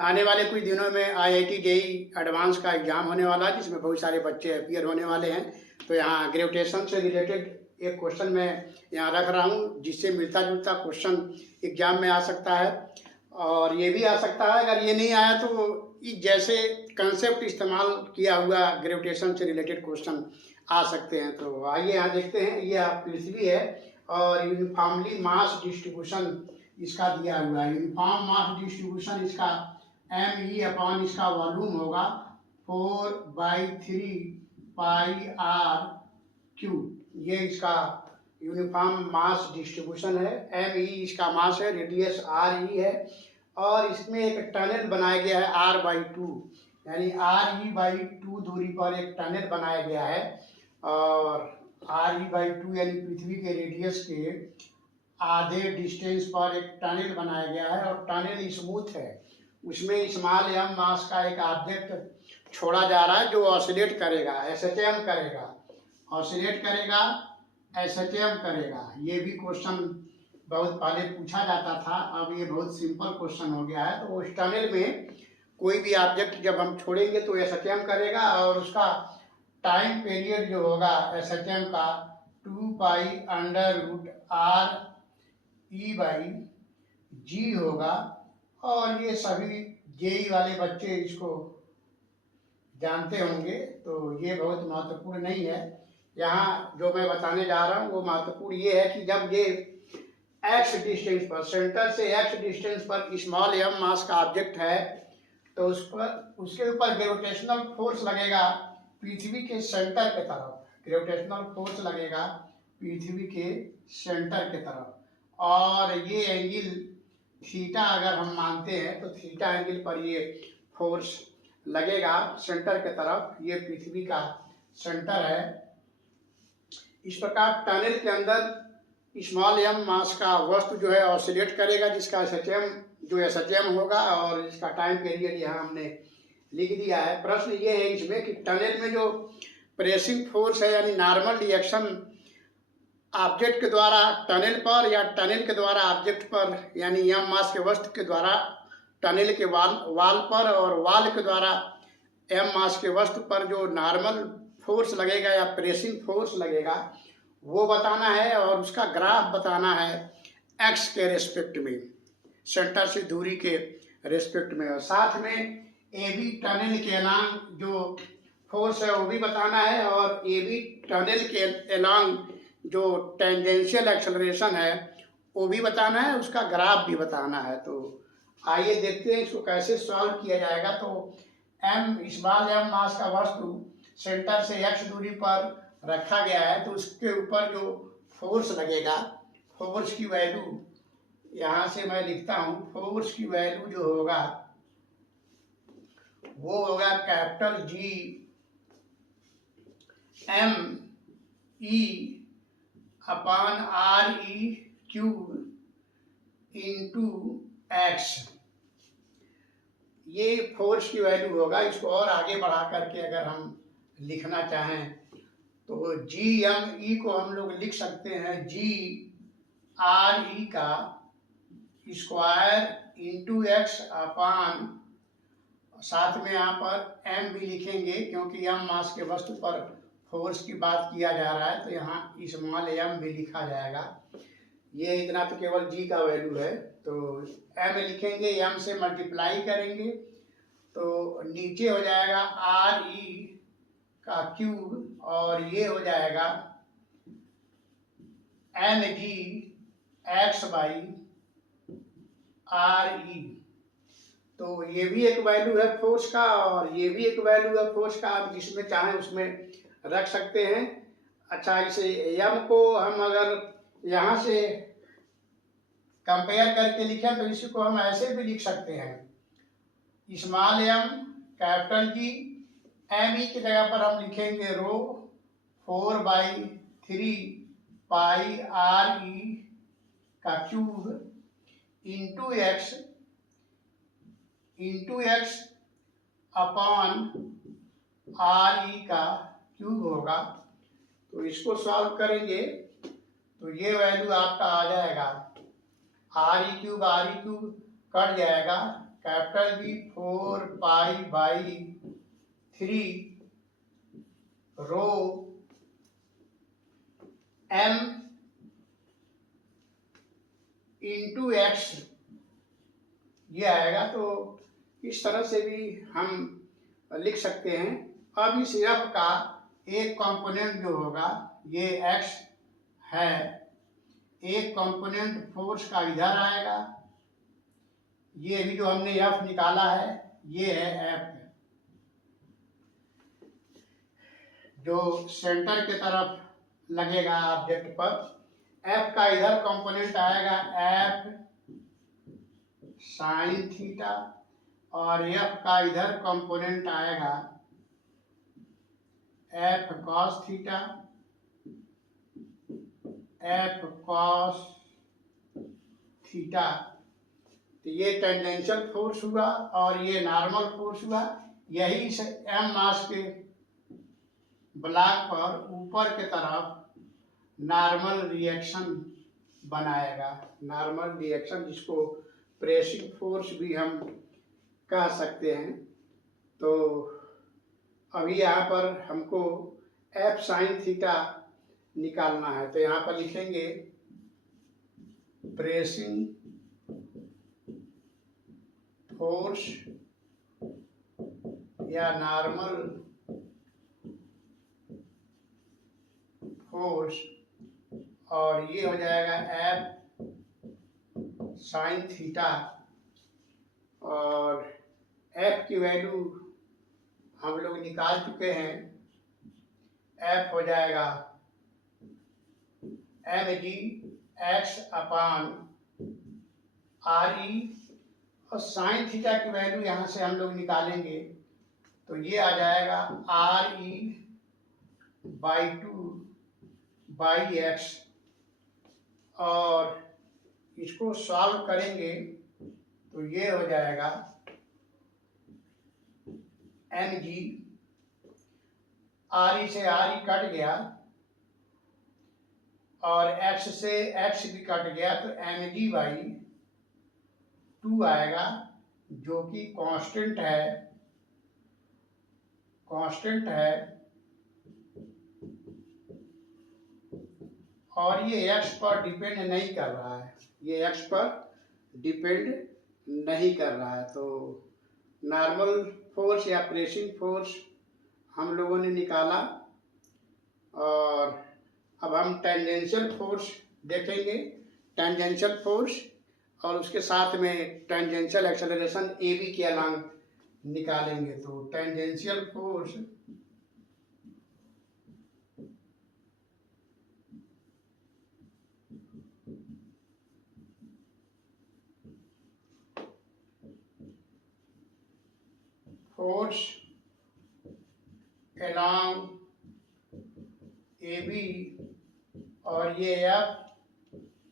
आने वाले कुछ दिनों में IIT जेईई एडवांस का एग्जाम होने वाला है, जिसमें बहुत सारे बच्चे अपीयर होने वाले हैं। तो यहाँ ग्रेविटेशन से रिलेटेड एक क्वेश्चन मैं यहाँ रख रहा हूँ, जिससे मिलता जुलता क्वेश्चन एग्जाम में आ सकता है। और ये भी आ सकता है, अगर ये नहीं आया तो जैसे कंसेप्ट इस्तेमाल किया हुआ ग्रेविटेशन से रिलेटेड क्वेश्चन आ सकते हैं। तो आइए यहाँ देखते हैं। ये पृथ्वी है और यूनिफॉर्मली मास डिस्ट्रीब्यूशन इसका दिया हुआ है। यूनिफॉर्म मास डिस्ट्रीब्यूशन इसका ME अपॉन इसका वॉल्यूम होगा 4/3πr3। ये इसका यूनिफॉर्म मास डिस्ट्रीब्यूशन है। ME इसका मास है, रेडियस RE है, और इसमें एक टनल बनाया गया है R/2, यानी RE/2 दूरी पर एक टनल बनाया गया है। और RE/2 यानी पृथ्वी के रेडियस के आधे डिस्टेंस पर एक टनल बनाया गया है, और टनल स्मूथ है। उसमें स्मॉल m मास का एक ऑब्जेक्ट छोड़ा जा रहा है जो ऑसिलेट करेगा, SHM करेगा, ऑसिलेट करेगा, SHM करेगा। ये भी क्वेश्चन बहुत पहले पूछा जाता था, अब ये बहुत सिंपल क्वेश्चन हो गया है। तो उस टनल में कोई भी ऑब्जेक्ट जब हम छोड़ेंगे तो SHM करेगा, और उसका टाइम पीरियड जो होगा SHM का 2π√RE/g होगा। और ये सभी जेईई वाले बच्चे इसको जानते होंगे, तो ये बहुत महत्वपूर्ण नहीं है। यहाँ जो मैं बताने जा रहा हूँ वो महत्वपूर्ण ये है कि जब ये x डिस्टेंस पर, सेंटर से x डिस्टेंस पर स्मॉल m मास का ऑब्जेक्ट है, तो उस पर उसके ऊपर ग्रेविटेशनल फोर्स लगेगा पृथ्वी के सेंटर के तरफ। ग्रेविटेशनल फोर्स लगेगा पृथ्वी के सेंटर के तरफ, और ये एंगल थीटा अगर हम मानते हैं तो थीटा एंगल पर ये फोर्स लगेगा सेंटर के तरफ। ये पृथ्वी का सेंटर है। इस प्रकार टनल के अंदर स्मॉल m मास का वस्तु जो है ऑसिलेट करेगा, जिसका SHM होगा, और इसका टाइम पीरियड यहाँ हमने लिख दिया है। प्रश्न ये है इसमें कि टनल में जो प्रेसिंग फोर्स है, यानी नॉर्मल रिएक्शन ऑब्जेक्ट के द्वारा टनल पर, या टनल के द्वारा ऑब्जेक्ट पर, यानी m मास के वस्तु के द्वारा टनल के वाल पर, और वाल के द्वारा m मास के वस्तु पर जो नॉर्मल फोर्स लगेगा या प्रेसिंग फोर्स लगेगा, वो बताना है, और उसका ग्राफ बताना है x के रेस्पेक्ट में, सेंटर से दूरी के रेस्पेक्ट में। और साथ में AB टनल के अलांग जो फोर्स है वो भी बताना है, और AB टनल के अलांग जो टेंजेंशियल एक्सेलरेशन है वो भी बताना है, उसका ग्राफ भी बताना है। तो आइए देखते हैं इसको कैसे सॉल्व किया जाएगा। तो स्मॉल m मास का वस्तु सेंटर से x दूरी पर रखा गया है, तो उसके ऊपर जो फोर्स लगेगा, फोर्स की वैल्यू यहाँ से मैं लिखता हूँ। फोर्स की वैल्यू जो होगा वो होगा capital G ME upon RE³ into x। ये फोर्स की वैल्यू होगा। इसको और आगे बढ़ा करके अगर हम लिखना चाहें तो GME को हम लोग लिख सकते हैं GRE का स्क्वायर इंटू x अपॉन, साथ में यहाँ पर m भी लिखेंगे, क्योंकि m मास के वस्तु पर फोर्स की बात किया जा रहा है, तो यहाँ स्मॉल m भी लिखा जाएगा। ये इतना तो केवल g का वैल्यू है, तो m लिखेंगे, m से मल्टीप्लाई करेंगे तो नीचे हो जाएगा RE का क्यूब, और ये हो जाएगा mg x/RE। तो ये भी एक वैल्यू है फोर्स का, और ये भी एक वैल्यू है फोर्स का। आप जिसमें चाहें उसमें रख सकते हैं। अच्छा, इसे m को हम अगर यहाँ से कंपेयर करके लिखें तो इसको हम ऐसे भी लिख सकते हैं, small m capital G, ME की जगह पर हम लिखेंगे रो 4/3πRE का cube into x upon RE का क्यूब होगा। तो इसको सॉल्व करेंगे तो ये वैल्यू आपका आ जाएगा RE³ कट जाएगा, कैपिटल बी 4π/3 रो m इंटू एक्स ये आएगा। तो इस तरह से भी हम लिख सकते हैं। अब इस f का एक कंपोनेंट जो होगा ये x है, एक कंपोनेंट फोर्स का इधर आएगा, ये भी जो हमने f निकाला है ये है f, जो सेंटर के तरफ लगेगा ऑब्जेक्ट पर। f का इधर कंपोनेंट आएगा f साइन थीटा और f का इधर कंपोनेंट आएगा f cos theta, f cos theta. तो ये टेंजेंशियल फोर्स हुआ और ये नॉर्मल फोर्स हुआ। यही से m मास के ब्लॉक पर ऊपर के तरफ नॉर्मल रिएक्शन बनाएगा। नॉर्मल रिएक्शन जिसको प्रेसिंग फोर्स भी हम कह सकते हैं। तो अभी यहाँ पर हमको f साइन थीटा निकालना है। तो यहाँ पर लिखेंगे प्रेसिंग फोर्स या नॉर्मल फोर्स और ये हो जाएगा f साइन थीटा और f की वैल्यू हम लोग निकाल चुके हैं। f हो जाएगा mg x अपान re और साइन थीटा की वैल्यू यहाँ से हम लोग निकालेंगे तो ये आ जाएगा re/2/x और इसको सॉल्व करेंगे तो ये हो जाएगा mg, re से re कट गया और x से x भी कट गया तो mg/2 आएगा जो कि कांस्टेंट है और ये x पर डिपेंड नहीं कर रहा है, ये x पर डिपेंड नहीं कर रहा है। तो नॉर्मल फोर्स या प्रेसिंग फोर्स हम लोगों ने निकाला और अब हम टेंजेंशियल फोर्स देखेंगे। टेंजेंशियल फोर्स और उसके साथ में टेंजेंशियल एक्सेलरेशन ए बी के अलॉन्ग निकालेंगे। तो टेंजेंशियल फोर्स along AB और ये f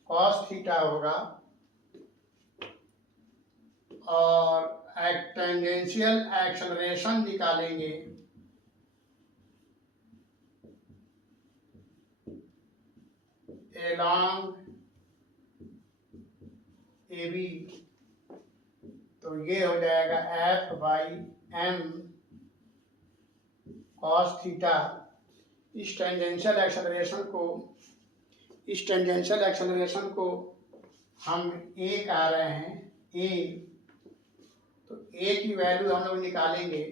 cos थीटा होगा और टेंजेंशियल एक्सेलरेशन निकालेंगे along AB तो ये हो जाएगा f/m cos थीटा। इस टेंजेंशियल एक्सेलरेशन को हम a कह रहे हैं a। तो a की वैल्यू हम लोग निकालेंगे,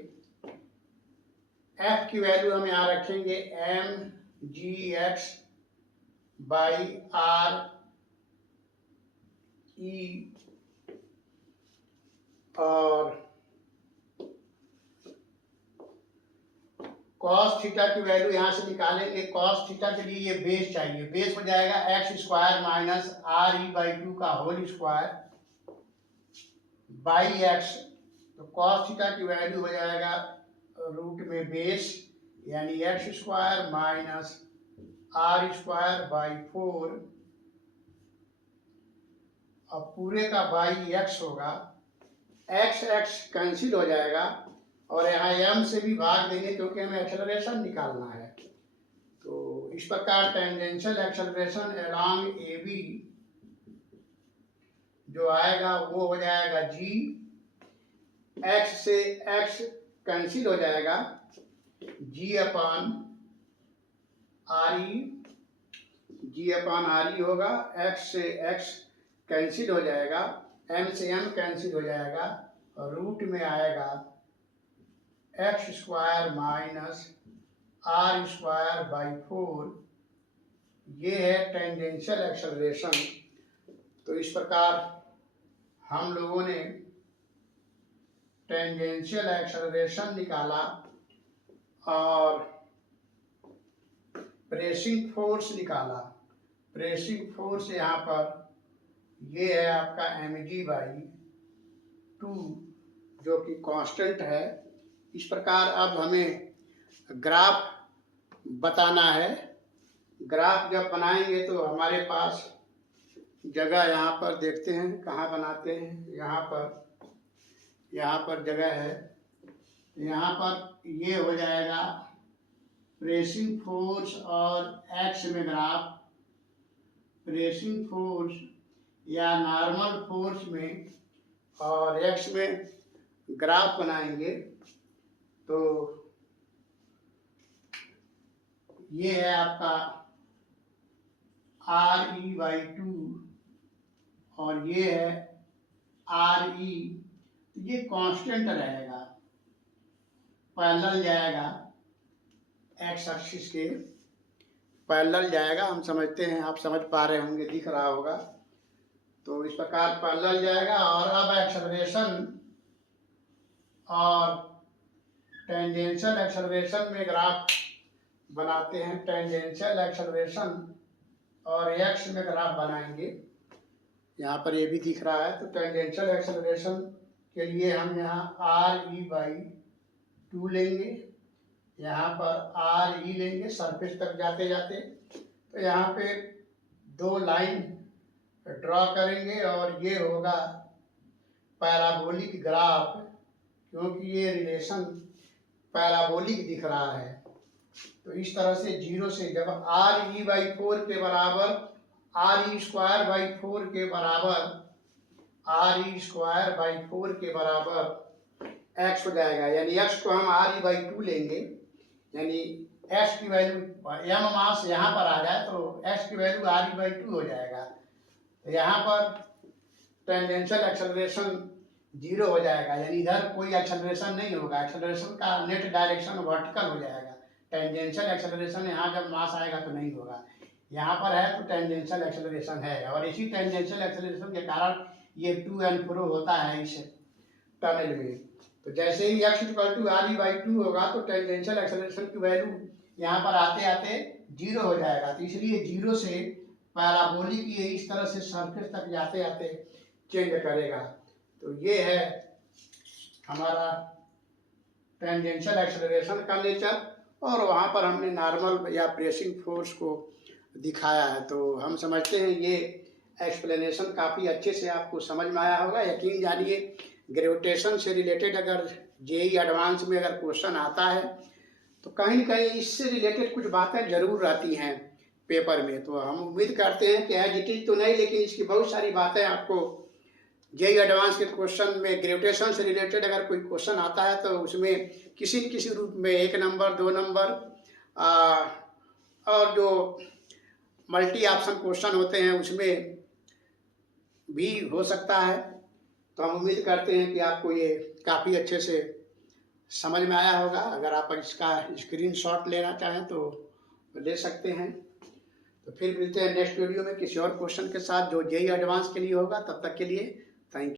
f की वैल्यू हम यहाँ रखेंगे mgx/re और cos थीटा की वैल्यू यहाँ से निकालेंगे। cos थीटा के लिए ये बेस चाहिए, बेस हो जाएगा x² माइनस re/2 का होल स्क्वायर बाई x। तो cos थीटा की वैल्यू हो जाएगा रूट में बेस यानी x² माइनस r²/4 और पूरे का बाई x होगा। x कैंसिल हो जाएगा और यहाँ m से भी भाग देंगे क्योंकि हमें एक्सेलरेशन निकालना है। तो इस प्रकार टेंजेंशियल एक्सेलरेशन अलोंग AB जो आएगा वो हो जाएगा g x से x कैंसिल हो जाएगा, g अपॉन RE होगा, x से x कैंसिल हो जाएगा, m से m कैंसिल हो जाएगा और रूट में आएगा x स्क्वायर माइनस R²/4। ये है टेंजेंशियल एक्सेलरेशन। तो इस प्रकार हम लोगों ने टेंजेंशियल एक्सेलरेशन निकाला और प्रेसिंग फोर्स निकाला। प्रेसिंग फोर्स यहाँ पर ये है आपका mg/2 जो कि कांस्टेंट है। इस प्रकार अब हमें ग्राफ बताना है। ग्राफ जब बनाएंगे तो हमारे पास जगह यहाँ पर देखते हैं कहाँ बनाते हैं। यहाँ पर जगह है। यहाँ पर ये हो जाएगा प्रेसिंग फोर्स और एक्स में ग्राफ, प्रेसिंग फोर्स या नॉर्मल फोर्स में और एक्स में ग्राफ बनाएंगे। तो ये है आपका RE/2 और ये है RE। ये कांस्टेंट रहेगा, पैरेलल जाएगा, एक्स एक्सिस के पैरेलल जाएगा। हम समझते हैं, आप समझ पा रहे होंगे, दिख रहा होगा। तो इस प्रकार पैरेलल जाएगा। और अब एक्सेलरेशन और टेंजेंशियल एक्सेलरेशन में ग्राफ बनाते हैं। टेंजेंशियल एक्सेलरेशन और एक्स में ग्राफ बनाएंगे। यहाँ पर ये भी दिख रहा है। तो टेंजेंशियल एक्सेलरेशन के लिए हम यहाँ RE/2 लेंगे, यहाँ पर RE लेंगे सरफेस तक जाते जाते। तो यहाँ पे दो लाइन ड्रॉ करेंगे और ये होगा पैराबोलिक ग्राफ, क्योंकि ये रिलेशन पैराबोलिक दिख रहा है। तो इस तरह से जीरो से जब RE/4 के बराबर RE²/4 के बराबर RE²/4 के बराबर x हो जाएगा, यानी x को हम RE/2 लेंगे, यानी x की वैल्यू m मास यहाँ पर आ जाए तो x की वैल्यू RE/2 हो जाएगा। तो यहाँ पर टेंजेंशियल एक्सेलरेशन जीरो हो जाएगा, यानी इधर कोई एक्सेलरेशन नहीं होगा। एक्सेलरेशन का नेट डायरेक्शन वर्टिकल हो जाएगा। टेंजेंशियल एक्सेलरेशन यहाँ जब मास आएगा तो नहीं होगा, यहाँ पर है तो टेंजेंशियल एक्सेलरेशन है। और इसी टेंजेंशियल एक्सेलरेशन के कारण ये टू एंड फ्रो होता है इस टनल में। तो जैसे ही x = RE/2 होगा तो टेंजेंशियल एक्सेलरेशन की वैल्यू यहाँ पर आते आते जीरो हो जाएगा। तो इसलिए जीरो से पैराबोलिक ये इस तरह से सरफेस तक जाते जाते चेंज करेगा। तो ये है हमारा टेंजेंशियल एक्सेलरेशन का नेचर। और वहाँ पर हमने नॉर्मल या प्रेसिंग फोर्स को दिखाया है। तो हम समझते हैं ये एक्सप्लेनेशन काफ़ी अच्छे से आपको समझ में आया होगा। यकीन जानिए, ग्रेविटेशन से रिलेटेड अगर जेईई एडवांस में अगर क्वेश्चन आता है तो कहीं न कहीं इससे रिलेटेड कुछ बातें जरूर रहती हैं पेपर में। तो हम उम्मीद करते हैं कि एज इट इज तो नहीं, लेकिन इसकी बहुत सारी बातें आपको जेईई एडवांस के क्वेश्चन में ग्रेविटेशन से रिलेटेड अगर कोई क्वेश्चन आता है तो उसमें किसी न किसी रूप में 1 नंबर 2 नंबर और जो मल्टी ऑप्शन क्वेश्चन होते हैं उसमें भी हो सकता है। तो हम उम्मीद करते हैं कि आपको ये काफ़ी अच्छे से समझ में आया होगा। अगर आप इसका स्क्रीनशॉट लेना चाहें तो ले सकते हैं। तो फिर मिलते हैं नेक्स्ट वीडियो में किसी और क्वेश्चन के साथ जो जेईई एडवांस के लिए होगा। तब तक के लिए थैंक यू।